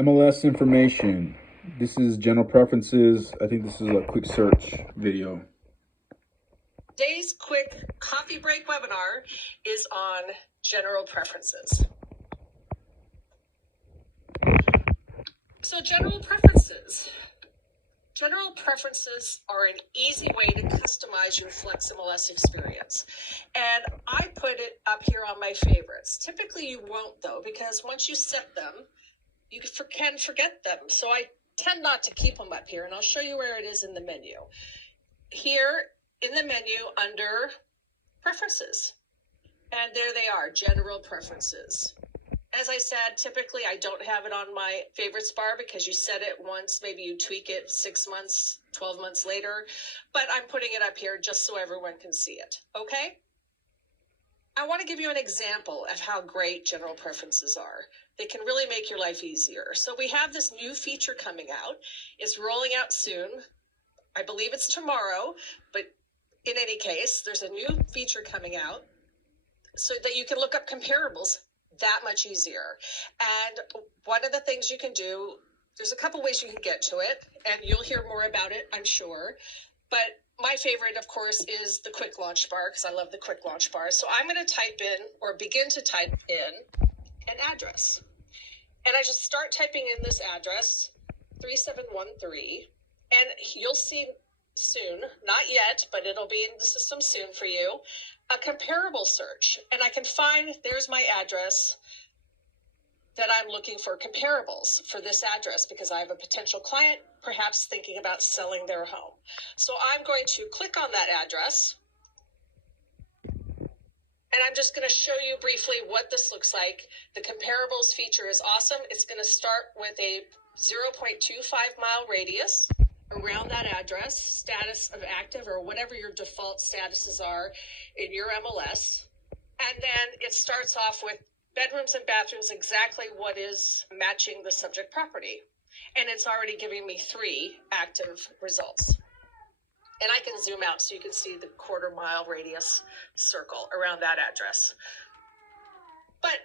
MLS information. This is general preferences. I think this is a quick search video. Today's quick coffee break webinar is on general preferences. So general preferences. General preferences are an easy way to customize your Flex MLS experience. And I put it up here on my favorites. Typically you won't though, because once you set them, you can forget them. So I tend not to keep them up here, and I'll show you where it is in the menu. Here in the menu under preferences. And there they are, general preferences. As I said, typically I don't have it on my favorites bar because you set it once, maybe you tweak it 6 months, 12 months later, but I'm putting it up here just so everyone can see it, okay? I want to give you an example of how great general preferences are. They can really make your life easier. So we have this new feature coming out. It's rolling out soon. I believe it's tomorrow, but in any case, there's a new feature coming out so that you can look up comparables that much easier. And one of the things you can do, there's a couple ways you can get to it, and you'll hear more about it, I'm sure. But my favorite, of course, is the quick launch bar, because I love the quick launch bar. So I'm going to type in, or begin to type in, an address. And I just start typing in this address, 3713, and you'll see soon, not yet, but it'll be in the system soon for you, a comparable search. And I can find, there's my address that I'm looking for comparables for this address because I have a potential client perhaps thinking about selling their home. So I'm going to click on that address, and I'm just going to show you briefly what this looks like. The comparables feature is awesome. It's going to start with a 0.25 mile radius around that address, status of active, or whatever your default statuses are in your MLS. And then it starts off with bedrooms and bathrooms, exactly what is matching the subject property. And it's already giving me 3 active results. And I can zoom out so you can see the 1/4 mile radius circle around that address. But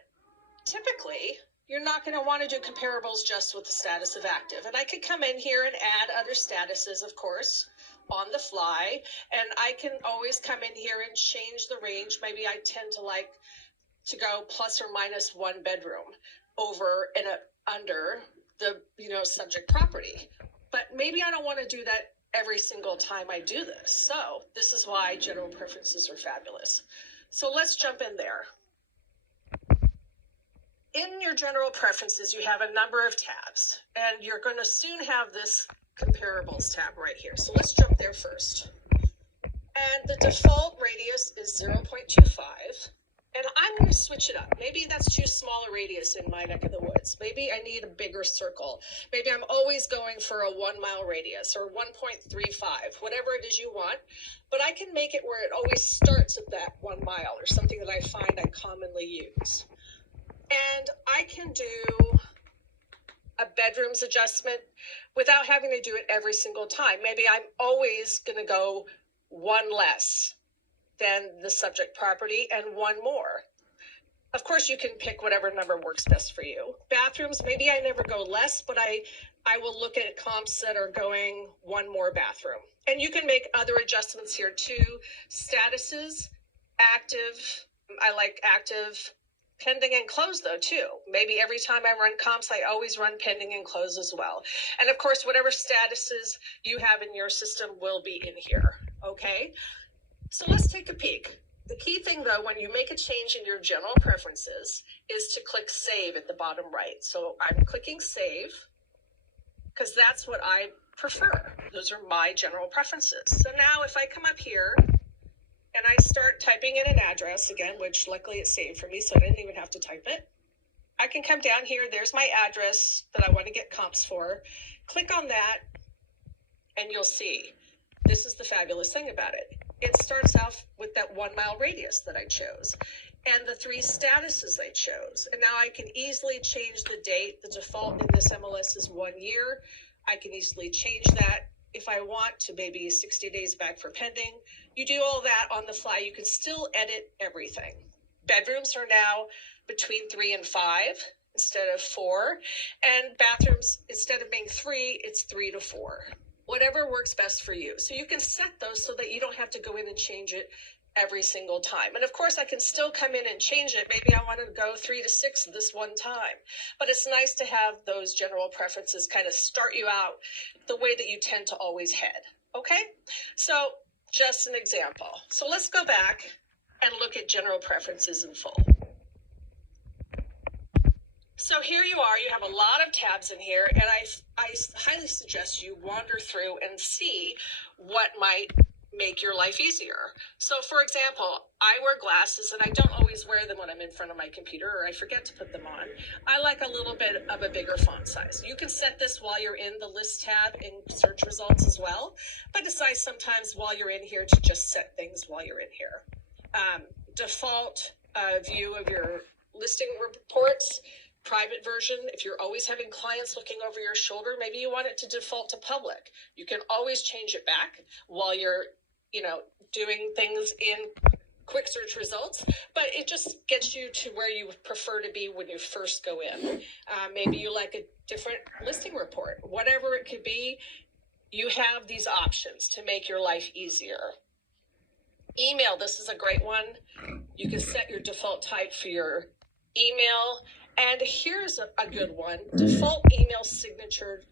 typically, you're not going to want to do comparables just with the status of active. And I could come in here and add other statuses, of course, on the fly. And I can always come in here and change the range. Maybe I tend to like to go plus or minus 1 bedroom over and under the subject property. But maybe I don't want to do that every single time I do this. So this is why general preferences are fabulous. So let's jump in there. In your general preferences, you have a number of tabs, and you're going to soon have this comparables tab right here. So let's jump there first. And the default radius is 0.25. And I'm going to switch it up. Maybe that's too small a radius in my neck of the woods. Maybe I need a bigger circle. Maybe I'm always going for a 1 mile radius or 1.35, whatever it is you want. But I can make it where it always starts at that 1 mile or something that I find I commonly use. And I can do a bedrooms adjustment without having to do it every single time. Maybe I'm always going to go 1 less than the subject property and 1 more. Of course, you can pick whatever number works best for you. Bathrooms, maybe I never go less, but I will look at comps that are going 1 more bathroom. And you can make other adjustments here too. Statuses, active, I like active. Pending and close though too. Maybe every time I run comps, I always run pending and close as well. And of course, whatever statuses you have in your system will be in here, okay? So let's take a peek. The key thing though, when you make a change in your general preferences, is to click save at the bottom right. So I'm clicking save because that's what I prefer. Those are my general preferences. So now if I come up here and I start typing in an address again, which luckily it saved for me, so I didn't even have to type it. I can come down here. There's my address that I want to get comps for. Click on that, and you'll see. This is the fabulous thing about it. It starts off with that 1 mile radius that I chose and the 3 statuses I chose. And now I can easily change the date. The default in this MLS is 1 year. I can easily change that if I want to maybe 60 days back for pending. You do all that on the fly. You can still edit everything. Bedrooms are now between 3 and 5. instead of 4. And bathrooms, instead of being 3, it's 3 to 4. Whatever works best for you. So you can set those so that you don't have to go in and change it every single time. And of course, I can still come in and change it. Maybe I want to go 3 to 6 this one time. But it's nice to have those general preferences kind of start you out the way that you tend to always head. Okay? So just an example. So let's go back and look at general preferences in full. So here you are, you have a lot of tabs in here, and I highly suggest you wander through and see what might make your life easier. So for example, I wear glasses and I don't always wear them when I'm in front of my computer, or I forget to put them on. I like a little bit of a bigger font size. You can set this while you're in the list tab in search results as well, but decide sometimes while you're in here to just set things while you're in here. Default view of your listing reports. Private version, if you're always having clients looking over your shoulder, maybe you want it to default to public. You can always change it back while you're, doing things in quick search results, but it just gets you to where you prefer to be when you first go in. Maybe you like a different listing report. Whatever it could be, you have these options to make your life easier. Email, this is a great one. You can set your default type for your email. And here's a good one, default email signature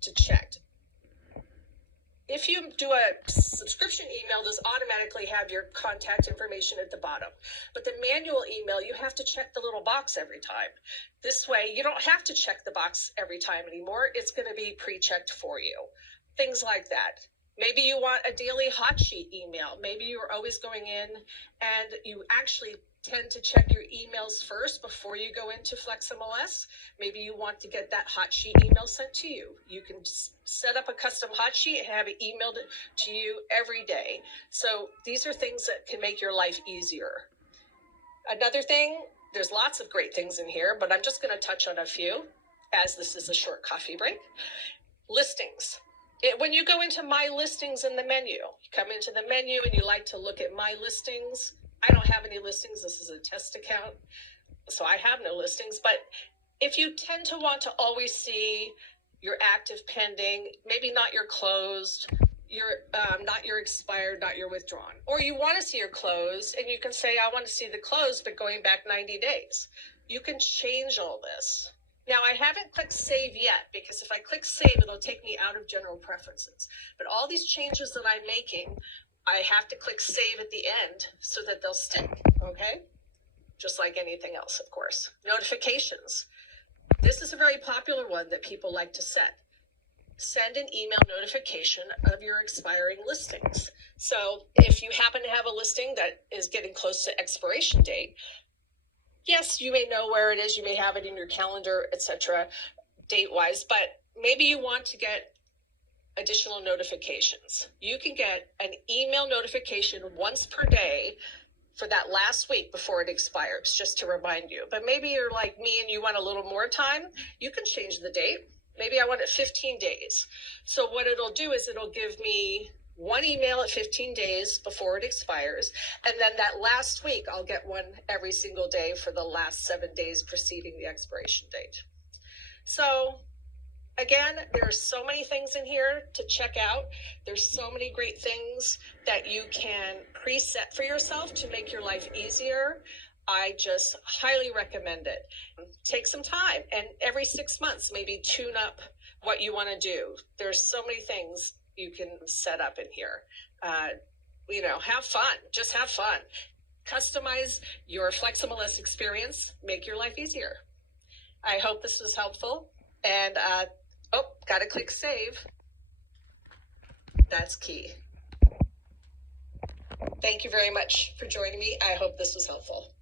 to checked. If you do a subscription email, this automatically have your contact information at the bottom. But the manual email, you have to check the little box every time. This way, you don't have to check the box every time anymore. It's going to be pre-checked for you. Things like that. Maybe you want a daily hot sheet email. Maybe you're always going in and you actually tend to check your emails first before you go into Flex MLS. Maybe you want to get that hot sheet email sent to you. You can set up a custom hot sheet and have it emailed to you every day. So these are things that can make your life easier. Another thing, there's lots of great things in here, but I'm just going to touch on a few as this is a short coffee break. Listings. When you go into My Listings in the menu, you come into the menu and you like to look at My Listings. I don't have any listings. This is a test account, so I have no listings. But if you tend to want to always see your active pending, maybe not your closed, not your expired, not your withdrawn, or you want to see your closed and you can say, I want to see the closed, but going back 90 days, you can change all this. Now, I haven't clicked save yet because if I click save, it'll take me out of general preferences. But all these changes that I'm making, I have to click save at the end so that they'll stick, okay? Just like anything else, of course. Notifications. This is a very popular one that people like to set. Send an email notification of your expiring listings. So if you happen to have a listing that is getting close to expiration date, yes, you may know where it is. You may have it in your calendar, etc., date-wise, but maybe you want to get additional notifications. You can get an email notification once per day for that last week before it expires, just to remind you. But maybe you're like me and you want a little more time. You can change the date. Maybe I want it 15 days. So what it'll do is it'll give me one email at 15 days before it expires. And then that last week, I'll get one every single day for the last 7 days preceding the expiration date. So again, there are so many things in here to check out. There's so many great things that you can preset for yourself to make your life easier. I just highly recommend it. Take some time and every 6 months, maybe tune up what you want to do. There's so many things you can set up in here. Have fun. Just have fun. Customize your Flex MLS experience. Make your life easier. I hope this was helpful. And got to click save. That's key. Thank you very much for joining me. I hope this was helpful.